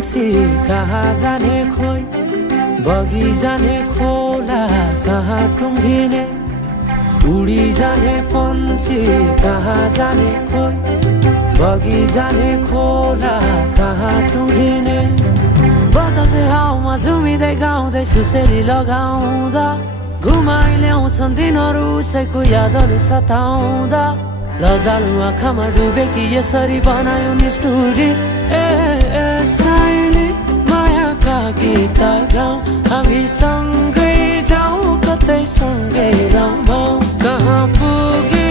पंछी कहाँ जाने खोइ, बगी जाने खोला कहाँ टुङ्गिने, उडी जाने पंछी कहाँ जाने खोइ, बगी जाने खोला कहाँ टुङ्गिने। बतासे हाउमा झुमिँदै गाउँदै सुसेली लगाउँदा घुमाइ ल्याउँछन् दिनहरू उसैको यादहरू सताउँदा। लजालु आँखामा डुबेकी यसरी बनायो निष्ठुरी। साइली मायाका गीत गाउँ, हामी सँगै जाउँ कतै सँगै रमाउँ। कहाँ पुगे